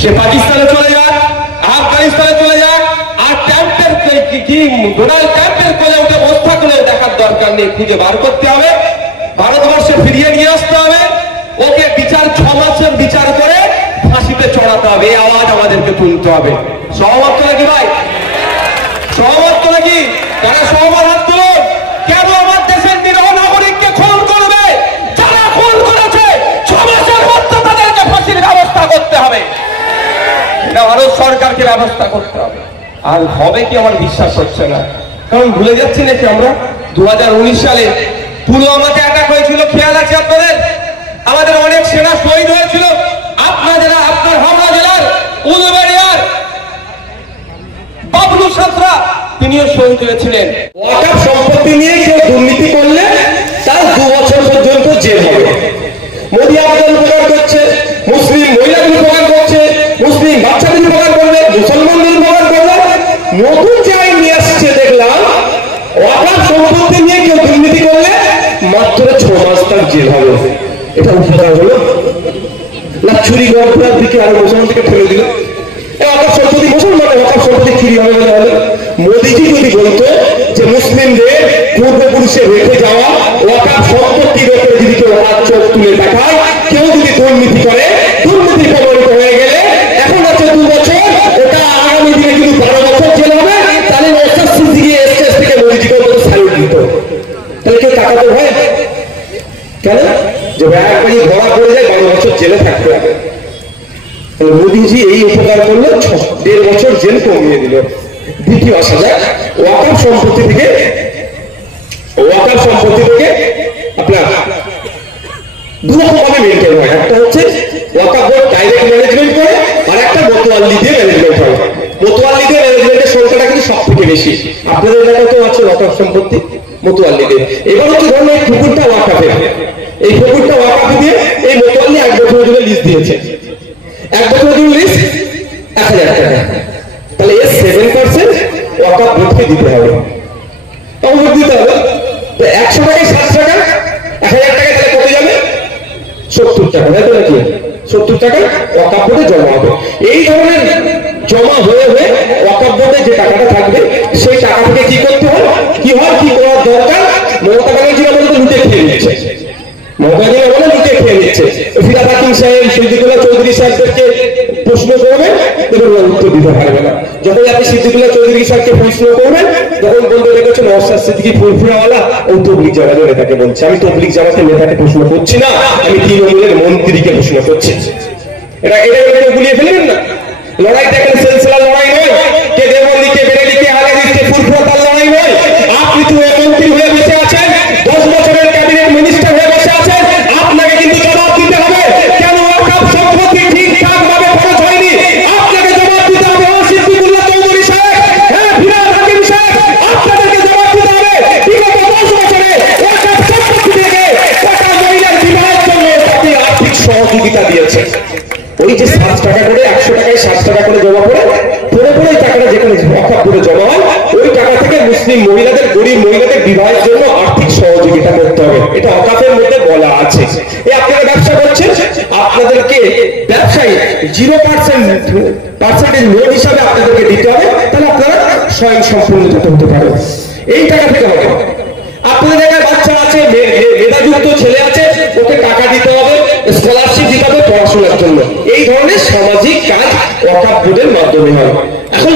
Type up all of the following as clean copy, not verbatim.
সে পাকিস্তানে চলে যাক, আফগানিস্তানে চলে যাক, আর ট্যাম্পের ডোনাল্ড ট্যাম্পের কোলে উঠে বস্তা খুলে দেখার দরকার নেই, খুঁজে বার করতে হবে, ভারতবর্ষে ফিরিয়ে নিয়ে আসতে হবে, ওকে 6 মাসের বিচার করে ফাঁসিতে চড়াতে হবে। এই আওয়াজ আমাদেরকে তুলতে হবে। সহমত নাকি ভাই? সহমত নাকি? তারা সহমত হাত তুলুন। কেন আমার দেশের নিরীহ নাগরিককে খুন করবে? যারা খুন করেছে 6 মাসের মধ্যে তাদেরকে ফাঁসির ব্যবস্থা করতে হবে। এটা ভারত সরকারকে ব্যবস্থা করতে হবে। আর হবে কি আমার বিশ্বাস হচ্ছে না, কারণ ভুলে যাচ্ছি নাকি আমরা 2019 সালে পুলওয়ামাতে অ্যাটাক হয়েছিল, খেয়াল আছে আপনাদের? আমাদের অনেক সেনা শহীদ হয়েছিল। আপনার হাওড়া জেলার উলুবেড়িয়ার বাবলু সাঁতরা তিনিও শহীদ হয়েছিলেন। ওয়াকফ সম্পত্তি নিয়ে কেউ দুর্নীতি করলে তার 2 বছর পর্যন্ত জেল হবে। মোদী আপনাদের উপকার করছে, মুসলিম মহিলাদের উপকার করছে, মুসলিম বাচ্চাদের উপকার করবে, মুসলমানদের উপকার করবে। নতুন যে আইন নিয়ে আসছে দেখলাম, ওয়াকফ সম্পত্তি নিয়ে কেউ দুর্নীতি করলে মাত্র 6 মাস তার জেল হবে। এটা উপকার হলো না? চুরি গড়ার দিকে আরো মুসলমানকে ঠেলে দিল। ওয়াকফ সম্পত্তি মুসলমানের ওয়াকফ সম্পত্তি চুরি হবে বলে হলো? মোদীজি যদি বলতো যে মুসলিমদের পূর্বপুরুষে রেখে যাওয়া ওয়াকফ সম্পত্তির উপরে যদি কেউ হাত চোখ তুলে দেখায়, কেউ যদি দুর্নীতি করে, দুর্নীতি প্রমাণিত হয়ে গেলে এখন আছে 2 বছর, ওটা আগামী দিনে কিন্তু 12 বছর জেল হবে। তাহলে এসএসসি থেকে এসএস থেকে মোদীজিকে স্যালুট দিত। তাহলে কেউ টাকাতে হয় কেন? যে একবারই ধরা পড়ে যায় 12 বছর জেলে থাকতে হবে। তাহলে মোদীজি এই উপকার করলো, 1.5 বছর জেল কমিয়ে দিল। দ্বিতীয় আসা যাক ওয়াকফ সম্পত্তি থেকে। আপনার 2 রকম ভাবে মেনটেন হয়। একটা হচ্ছে ওয়াকফ বোর্ড ডাইরেক্ট ম্যানেজমেন্ট করে, আর একটা মোতোয়াল্লি দিয়ে ম্যানেজমেন্ট হয়। মোতোয়াল্লি দিয়ে ম্যানেজমেন্টের সংখ্যাটা কিন্তু সব থেকে বেশি। আপনাদের এলাকাতেও আছে ওয়াকফ সম্পত্তি মোতোয়াল্লি দিয়ে। এবার হচ্ছে ধরুন এই পুকুরটা ওয়াকফের, এই পুকুরটা ওয়াকফ দিয়ে এই মোতোয়াল্লি 1 বছরের জন্য লিজ দিয়েছে। 1 বছরের জন্য লিজ 1000 টাকা। তাহলে এর 7% ওয়াকফ বোর্ডকে দিতে হবে। অবশ্যই দিতে হবে। তো 100 টাকায় 7 টাকা, 1000 টাকায় তাহলে কত যাবে? 70 টাকা। তাই তো নাকি? 70 টাকা ওয়াকফ বোর্ডে জমা হবে। এই ধরনের জমা হয়ে ওয়াকফ বোর্ডে যে টাকাটা থাকবে, সেই টাকা থেকে কি করতে হয়, কি করার দরকার? মমতা ব্যানার্জি আমাদের লুটে খেয়ে নিচ্ছে। ফিরাদ হাকিম সাহেব, সিদ্দিকুল্লাহ চৌধুরী সাহেবদেরকে প্রশ্ন করবেন, দেখবেন উত্তর দিতে পারবে না। যখন আপনি সিদ্দিকুল্লাহ চৌধুরী সাহেবকে প্রশ্ন করবেন, তখন বলতে দেখেছেন নওশাদ সিদ্দিকী ফুরফুরাওয়ালা ও তবলিগ জামাতের নেতাকে বলছে। আমি তবলিগ জামাতের নেতাকে প্রশ্ন করছি না, আমি তৃণমূলের মন্ত্রীকে প্রশ্ন করছি। এটা গুলিয়ে ফেলবেন না। লড়াই দেখেন সিলসিলা লড়াই নয়, কে দেবন্দি, কে বেরেলি, কে আলাদি, কে ফুরফুরা, তার লড়াই নয়। আপনি তো মন্ত্রী হয়ে বসে আছেন, 10 বছরের ক্যাবিনেট মিনিস্টার হয়ে বসে আছেন, আপনাকে কিন্তু জবাব দিতে হবে। কেন ওয়াকফ সম্পত্তি ঠিকঠাক ভাবে খরচ হয়নি, আপনাকে জবাব দিতে হবে। সিদ্দিকুল্লাহ চৌধুরী সাহেব, হ্যাঁ ফিরাদ হাকিম সাহেব, আপনাদেরকে জবাব দিতে হবে। বিগত 10 বছরে ওয়াকফ সম্পত্তি থেকে কটা মহিলার বিবাহের জন্য আপনি আর্থিক সহযোগিতা দিয়েছেন? ওই যে 7 টাকা করে, 100 টাকায় 7 টাকা করে জমা পড়ে টাকাটা যেখানে ওয়াকফ বোর্ডে জমা হয়, ওই টাকা থেকে মুসলিম মহিলাদের, গরিব মহিলাদের বিবাহের জন্য আর্থিক সহযোগিতা করতে হবে। এটা ওয়াকফের মধ্যে বলা আছে। এই আপনারা ব্যবসা করছেন, আপনাদেরকে ব্যবসায়ী 0% লোন হিসাবে আপনাদেরকে দিতে হবে। তাহলে আপনারা স্বয়ং সম্পূর্ণ হতে পারেন। এই টাকা থেকে হবে। আপনাদের জায়গায় বাচ্চা আছে, মেধাযুক্ত ছেলে আছে, ওকে টাকা দিতে হবে, স্কলারশিপ দিতে হবে পড়াশোনার জন্য। এই ধরনের সামাজিক কাজ ওয়াকফ বোর্ডের মাধ্যমে হয়। এখন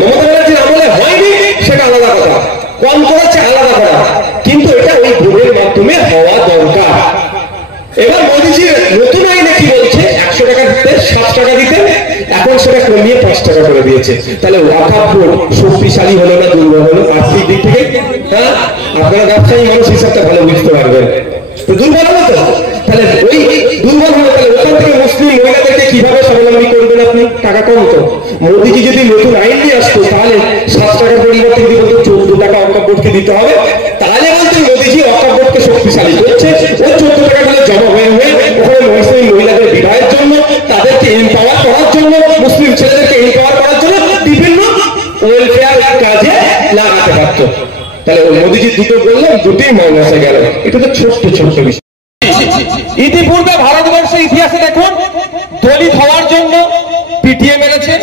মমতা ব্যানার্জির আমলে হয়নি, সেটা আলাদা কথা, কম করেছে আলাদা কথা, কিন্তু এটা ওই বোর্ডের মাধ্যমে হওয়া দরকার। এবার মোদীজির নতুন আইনে কি বলছে? 100 টাকা দিতে 7 টাকা দিতে, এখন সেটা কমিয়ে 5 টাকা করে দিয়েছে। তাহলে ওয়াকফ বোর্ড শক্তিশালী হলো না দুর্বল হলো আর্থিক দিক থেকে? হ্যাঁ, আপনারা ব্যবসায়ী মানুষ হিসাবটা ভালো বুঝতে পারবেন। তো দুর্বল হলো তো, তাহলে ওই দুর্বল হলো, তাহলে ওখান থেকে মুসলিম মহিলাদেরকে কিভাবে স্বাবলম্বী করবেন আপনি? টাকা কম তো। মোদীজি যদি নতুন আইন নিয়ে আসতো, তাহলে 7 টাকার পরিবর্তে যদি বলতো 14 টাকা ওয়াকফ বোর্ডকে দিতে হবে, তাহলে বলতো মোদীজি ওয়াকফ বোর্ডকে শক্তিশালী করছে। ওই 14 টাকা গুলো জমা হয়ে ওখানে মুসলিম মহিলাদের বিবাহের জন্য, তাদেরকে এম্পাওয়ার করার জন্য, মুসলিম ছেলেদেরকে এম্পাওয়ার করার জন্য বিভিন্ন ওয়েলফেয়ার কাজে লাগাতে পারত। তাহলে মোদীজি দুটো বললাম, দুটোই মাইনাসে গেল। এটা তো ছোট্ট বিষয়। ইতিপূর্বে ভারতবর্ষের ইতিহাসে দেখুন, দলিত হওয়ার জন্য পিটিয়ে মেরেছে,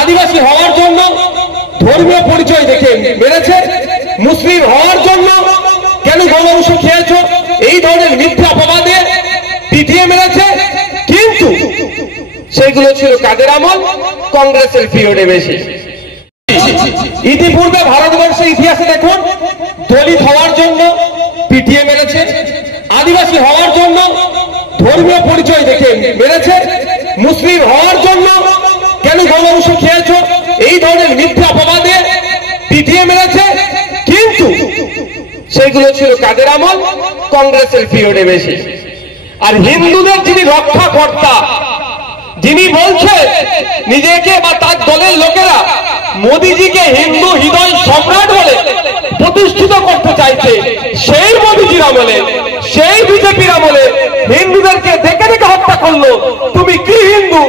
আদিবাসী হওয়ার জন্য ধর্মীয় পরিচয় দেখে মেরেছে, মুসলিম হওয়ার জন্য কেন গণমাংস খেয়েছো এই ধরনের মিথ্যা অপবাদে পিটিয়ে মেরেছে। কিন্তু সেগুলো ছিল কাদের আমল? কংগ্রেসের পিরিয়ডে বেশি। ইতিপূর্বে ভারতবর্ষের ইতিহাসে দেখুন, দলিত হওয়ার জন্য পিটিয়ে মেরেছে, আদিবাসী হওয়ার জন্য ধর্মীয় পরিচয় দেখে মেরেছে, মুসলিম হওয়ার জন্য কেন গণমাংস খেয়েছো এই ধরনের মিথ্যা অপবাদে পিটিয়ে মেরেছে। কিন্তু সেগুলো ছিল কাদের আমল? কংগ্রেসের পিরিয়ডে বেশি। আর হিন্দুদের যিনি রক্ষাকর্তা, যিনি বলছে নিজেকে বা তার দলের লোকেরা মোদিজিকে হিন্দু হৃদয় সম্রাট বলে প্রতিষ্ঠিত করতে চাইছে, সেই মোদিজির আমলে, সেই বিজেপির আমলে হিন্দুদেরকে দেখে দেখে হত্যা করলো। তুমি কি হিন্দু?